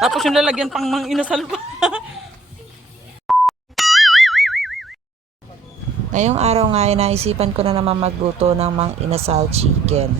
Tapos yung lalagyan pang mang inasal pa. Ngayong araw nga ay naisipan ko na naman magluto ng mang inasal chicken.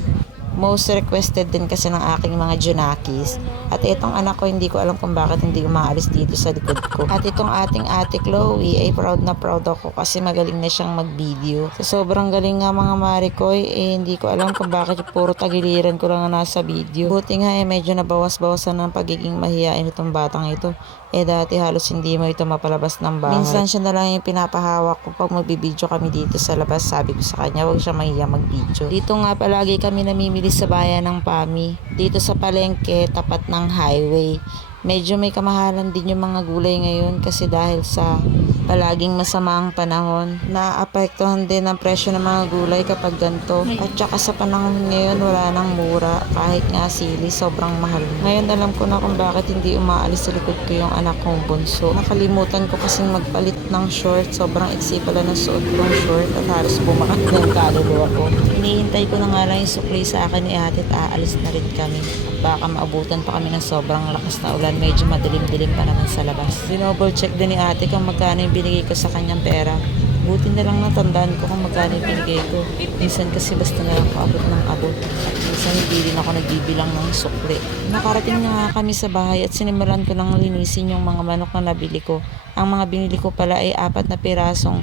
Most requested din kasi ng aking mga junakis. At itong anak ko, hindi ko alam kung bakit hindi umaalis dito sa likod ko. At itong ating ate Chloe ay proud na proud ako kasi magaling na siyang mag-video. So, sobrang galing nga mga marikoy, hindi ko alam kung bakit puro tagiliran ko lang na nasa video. Buti nga medyo nabawas-bawasan ng pagiging mahiyain itong batang ito. Dati halos hindi mo ito mapalabas ng bahay. Minsan siya na lang yung pinapahawak ko pag magbibideo kami dito sa labas. Sabi ko sa kanya, huwag siya mahiya mag-video. Dito nga palagi kami namimili sa bayan ng Pami. Dito sa palengke, tapat ng highway. Medyo may kamahalan din yung mga gulay ngayon kasi dahil sa palaging masamang panahon, naapektuhan din ang presyo ng mga gulay kapag ganito. At saka sa panahon ngayon, wala nang mura. Kahit nga sili, sobrang mahal. Ngayon alam ko na kung bakit hindi umaalis sa likod ko yung anak kong bunso. Nakalimutan ko kasing magpalit ng short. Sobrang iksi pala ng suot kong short at halos bumakat na yung kaluluwa ko. Hinihintay ko na nga lang yung sukli sa akin ni ate at aalis na rin kami. Baka maabutan pa kami ng sobrang lakas na ulan. Medyo madilim-dilim pa naman sa labas. Dinoble check din ni ate kung magkano yung binigay ko sa kanyang pera. Buti na lang natandaan ko kung magkano yung binigay ko. Minsan kasi basta na lang ko abot ng abot. At minsan hindi rin ako nagbibilang ng sukli. Nakarating na nga kami sa bahay at sinimulan ko nang linisin yung mga manok na nabili ko. Ang mga binili ko pala ay 4 na pirasong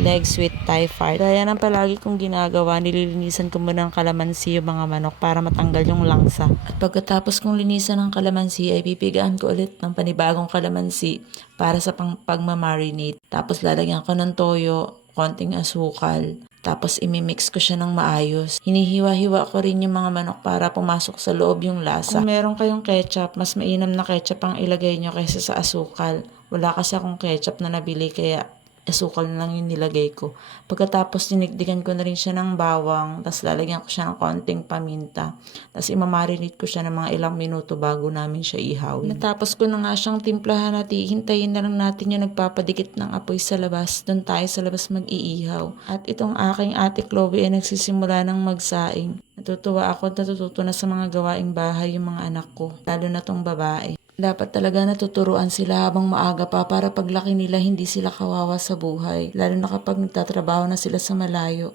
legs with Thai fart. Kaya nang palagi kong ginagawa, nililinisan ko muna ng kalamansi yung mga manok para matanggal yung langsa. At pagkatapos kong linisan ng kalamansi ay pipigaan ko ulit ng panibagong kalamansi para sa pagmamarinate. Tapos lalagyan ko ng toyo, konting asukal. Tapos imimix ko siya ng maayos. Hinihiwa-hiwa ko rin yung mga manok para pumasok sa loob yung lasa. Kung meron kayong ketchup, mas mainam na ketchup ang ilagay nyo kaysa sa asukal. Wala kasi akong ketchup na nabili kaya asukal na lang yung nilagay ko. Pagkatapos dinikdikan ko na rin siya ng bawang, tapos lalagyan ko siya ng konting paminta. Tapos imamarinate ko siya ng mga ilang minuto bago namin siya ihawin. Natapos ko na nga siyang timplahan at hintayin na lang natin yung nagpapadikit ng apoy sa labas. Doon tayo sa labas mag-iihaw. At itong aking ate Chloe ay nagsisimula ng magsaing. Natutuwa ako at natututo na sa mga gawaing bahay yung mga anak ko, lalo na tong babae. Dapat talaga natuturuan sila habang maaga pa para paglaki nila hindi sila kawawa sa buhay, lalo na kapag nagtatrabaho na sila sa malayo.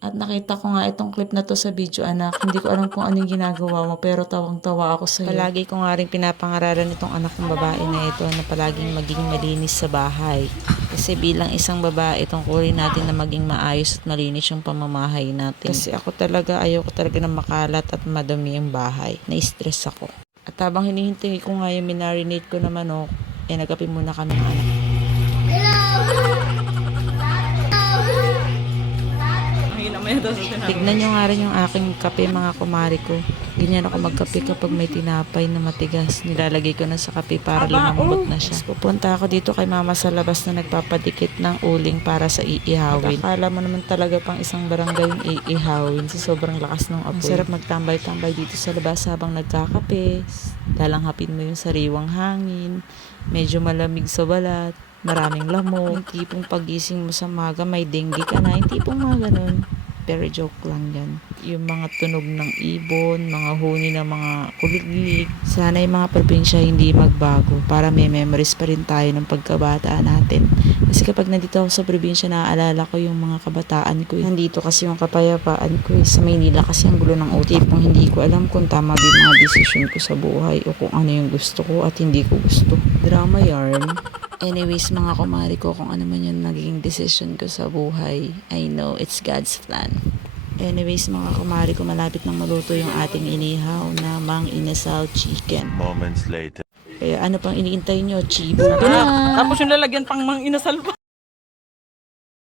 At nakita ko nga itong clip na to sa video, anak. Hindi ko alam kung anong ginagawa mo pero tawang-tawa ako sa'yo. Palagi ko nga rin pinapangaralan itong anak ng babae na ito na palaging maging malinis sa bahay. Kasi bilang isang babae, tungkulin natin na maging maayos at malinis yung pamamahay natin. Kasi ako talaga, ayoko talaga na makalat at madumi yung bahay. Na-stress ako. At habang hinihintay ko nga yung minarinate ko na manok, nagkape muna kami ng anak. Tignan nyo nga rin yung aking kape mga kumari ko. Ganyan ako magkape kapag may tinapay na matigas. Nilalagay ko na sa kape para lumambot na siya. Pupunta ako dito kay mama sa labas na nagpapadikit ng uling para sa iihawin. Akala mo naman talaga pang isang barangay yung iihawin sa sobrang lakas ng apoy. Ang sarap magtambay-tambay dito sa labas habang nagkakape. Dalanghapin mo yung sariwang hangin. Medyo malamig sa balat. Maraming lamok. Yung tipong pagising mo sa maga may dengue ka na. Yung tipong mga ganun. Pero joke lang yan. Yung mga tunog ng ibon, mga huni ng mga kuliglig. Sana yung mga probinsya hindi magbago para may memories pa rin tayo ng pagkabata natin. Kasi kapag nandito ako sa probinsya, naaalala ko yung mga kabataan ko. Nandito kasi yung kapayapaan ko. Sa Maynila kasi ang gulo ng utipong hindi ko alam kung tama din mga desisyon ko sa buhay o kung ano yung gusto ko at hindi ko gusto. Drama yarn. Anyways, mga kumari ko, kung ano man yung naging decision ko sa buhay, I know it's God's plan. Anyways, mga kumari ko, malapit nang maluto yung ating inihaw na mang inasal chicken. Moments later. Kaya ano pang iniintay nyo? Chibo na! Tapos yung lalagyan pang mang inasal pa.